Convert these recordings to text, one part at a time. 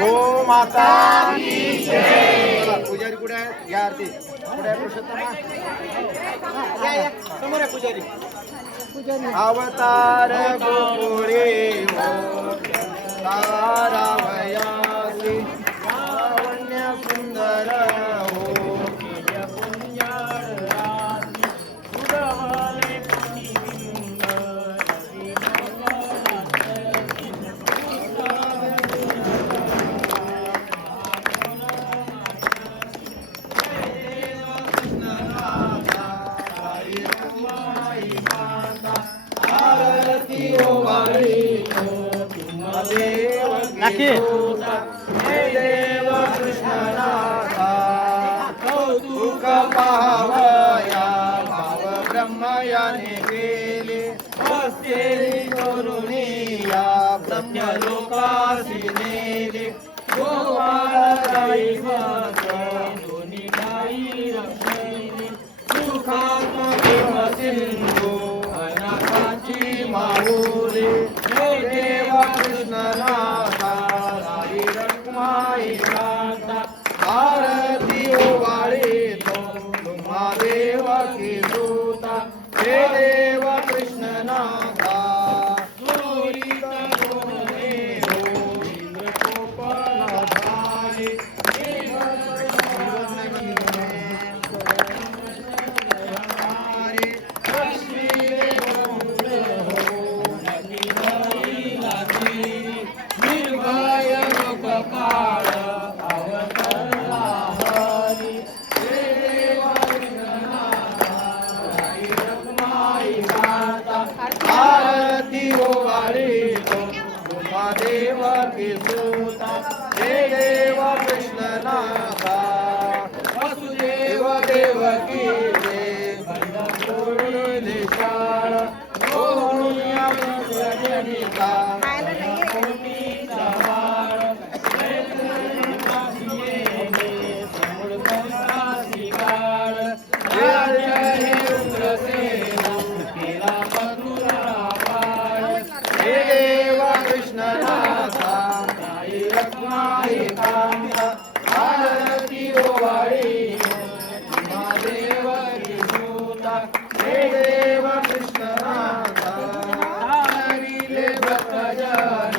गो माता की जय. पुजारी कुठे आहे? या आरती कुठे आहे? पुरुषोत्तमा या समोर आहे पुजारी. अवतार गोपुरे तारावयासी लावण्य सुंदर हो देव कृष्णनाथा कौतुक पाहावया भाव ब्रह्मयाने केले वस्तेरी करुणिया ब्रह्मलोकासी नेले गोवाळाई दोन्ही गाई रक्षिले सुखात्मके सिंधू अनाथाची माहुरे जय देव कृष्णनाथा आरती ओवाळी तो तुम्हा देव की दूता हे देव कृष्णनाथा देव की सूता हे देव कृष्णनाथा वसुदेव देवकी निशाळ जनिता आरती ओवाळी महादेव की सूता हे देव कृष्णनाथा हरिले भक्तजन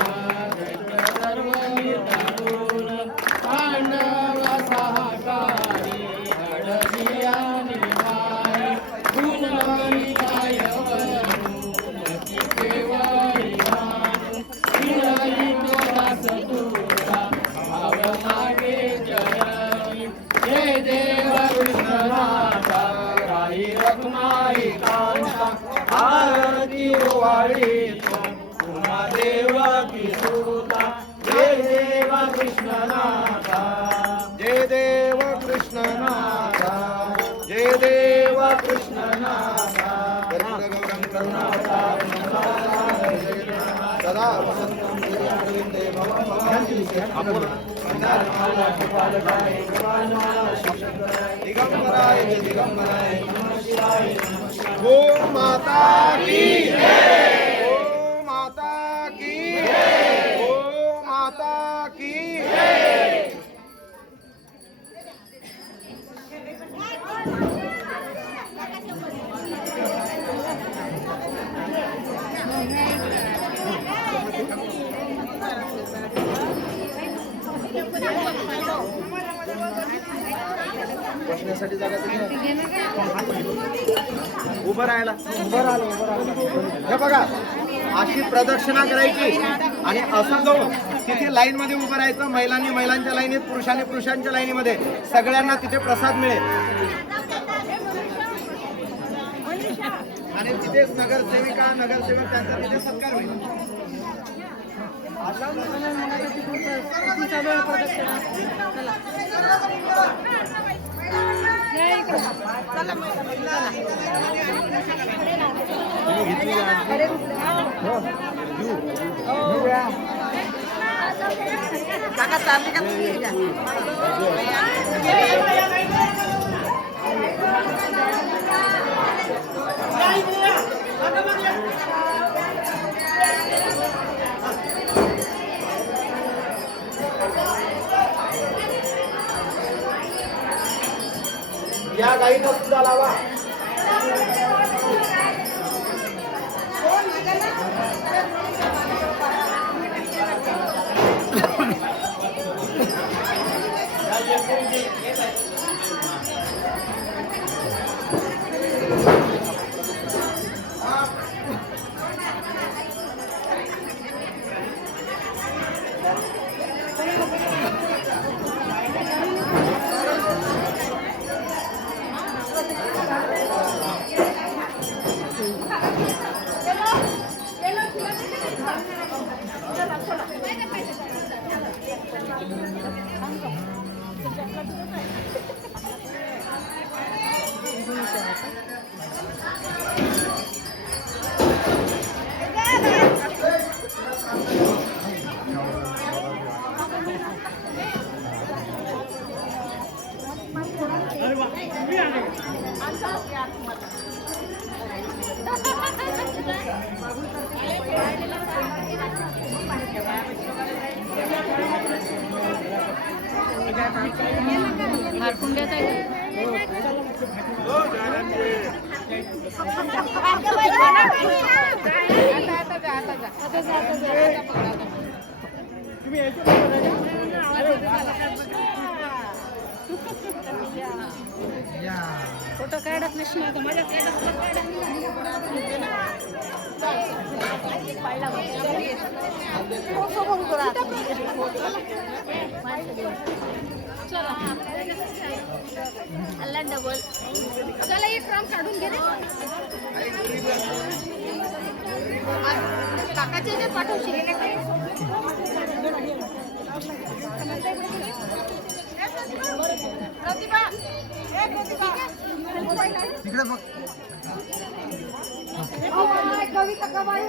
सर्व निर्धरून पांडव सहकारी हडदिया निभाई गुणवणी गायवनु नकी केवळी मानु विरही तो दास तुझा भाव मागे जय हे देव कृष्णनाथा राही रखमाई कांता आरती ओवाळी तुम्हा देव की सूता जय देव कृष्णनाथा जय देव कृष्णनाथा जय देव कृष्णनाथा कर्पूरगौरं करुणावतारं सदा वसन्तं हृदये दिगंबराय दिगंबराय नमः शिवाय गो माता की जय गो माता की जय गो माता की जय. बसण्यासाठी जागा उभं राहायला हे बघा अशी प्रदक्षिणा करायची आणि असं जाऊन तिथे लाईन मध्ये उभं राहायचं. महिलांनी महिलांच्या लाईनीत पुरुषांनी पुरुषांच्या लाईनीमध्ये सगळ्यांना तिथे प्रसाद मिळेल आणि तिथेच नगरसेविका नगरसेवक त्यांचा तिथे सत्कार होईल. काका चालले का तुम्ही या गाईला सुद्धा लावा. फोटो काढत नाही माझ्या अल्ला डबल चला एक राम काढून घे रे काकाचे जे पाठवशील प्रतिभा तिकडे बघ. कविता कमाई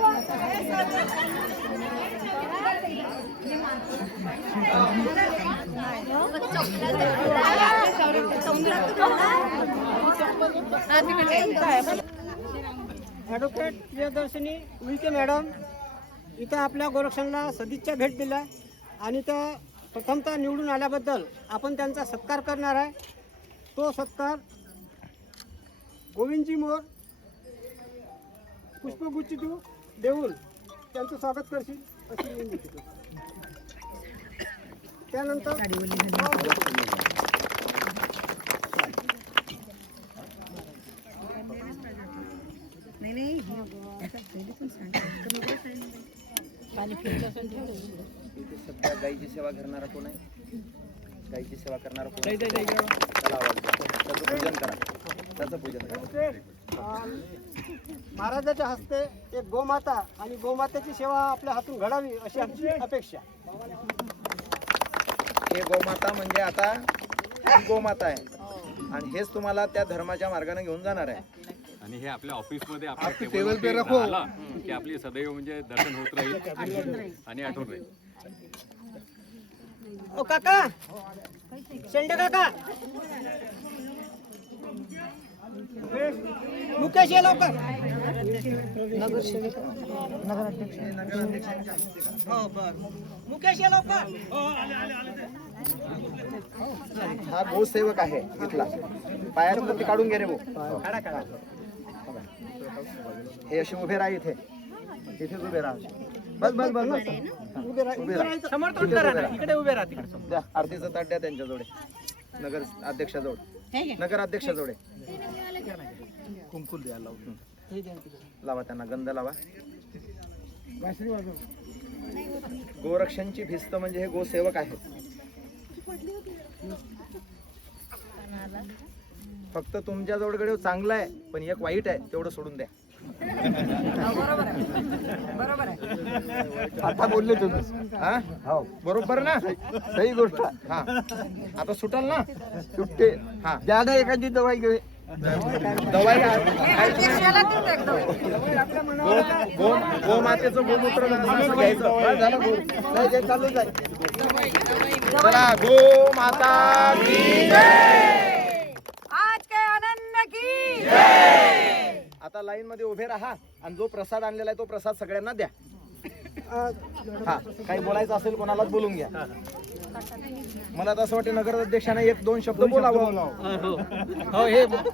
ॲडव्होकेट प्रियदर्शनी उईके मॅडम इथं आपल्या गोरक्षणला सदिच्छा भेट दिल्या आणि त्या प्रथमतः निवडून आल्याबद्दल आपण त्यांचा सत्कार करणार आहे. तो सत्कार गोविंदजी मोर पुष्पगुच्छ देऊन त्यांचं स्वागत करशील अशी विनंती करतो. त्यानंतर सध्या गाईची सेवा करणारा कोण आहे? गाईची सेवा करणारा कोण आहे? त्याला आवाज द्या. त्याचं पूजन करा. त्याचं पूजन करा. महाराजाच्या हस्ते एक गोमाता आणि गोमातेची सेवा आपल्या हातून घडावी अशी आमची अपेक्षा. हे गोमाता म्हणजे आता ही गोमाता आहे आणि हेच तुम्हाला त्या धर्माच्या मार्गाने घेऊन जाणार आहे. आणि हे आपल्या ऑफिसमध्ये आपल्या आपल्या टेबलवरती टेबल पे रखो. आला की आपली सदैव म्हणजे दर्शन होत राहील आणि आठवण राहील. ओ काका शेंडे काका मुकेश ये लवकर. हो बर मुकेश ये लवकर. हा गोसेवक आहे इथला. पायाचं वरती काढून घे रे भाऊ. हे असे उभे राहा इथे. इथेच उभे राहा. बस बस बस बस. उभे राहा. उभे राहा. समर्थन करा ना. इकडे उभे राहा तिकडे. द्या आरतीचं ताट द्या त्यांच्याजवळ. नगर अध्यक्षाजवळ. नगर अध्यक्षाजवळ कुंकू द्या लावून. लावा त्यांना गंध लावा. गोरक्षणची भिस्त म्हणजे हे गोसेवक आहेत. फक्त तुमच्या जवळकडे चांगलं आहे पण एक वाईट आहे तेवढं सोडून द्या. बरोबर आहे आता बोलले तुम्ही. हा हो बरोबर ना. सही गोष्ट. हा आता सुटाल ना. सुटते. हा द्या ना एखादी दवाई घे. दवाई गोमातेचं गोमूत्र घ्यायचं. झालं गो चालू जाय. चला गो माता की जय. आज के आनंद की आता लाईन मध्ये उभे राहा आणि जो प्रसाद आणलेला आहे तो प्रसाद सगळ्यांना द्या. हा काही बोलायचं असेल कोणालाच बोलून घ्या. मला तर असं वाटतं नगराध्यक्षाने 1-2 शब्द बोलावं. हो हे